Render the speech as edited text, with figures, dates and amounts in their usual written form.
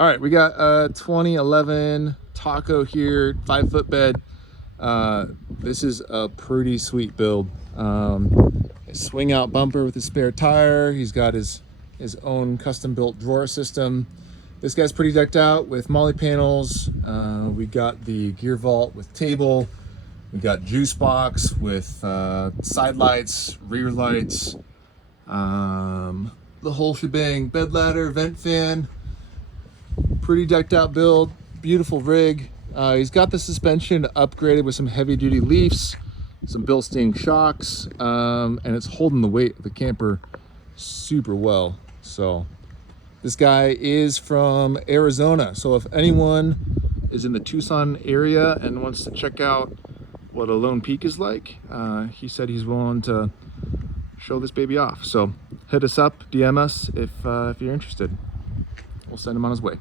All right, we got a 2011 Taco here, 5-foot bed. This is a pretty sweet build. A swing out bumper with a spare tire. He's got his own custom built drawer system. This guy's pretty decked out with molly panels. We got the gear vault with table. We got juice box with side lights, rear lights, the whole shebang. Bed ladder, vent fan. Pretty decked out build, beautiful rig. He's got the suspension upgraded with some heavy duty leafs, some Bilstein shocks, and it's holding the weight of the camper super well. So this guy is from Arizona. So if anyone is in the Tucson area and wants to check out what a Lone Peak is like, he said he's willing to show this baby off. So hit us up, DM us if you're interested. We'll send him on his way.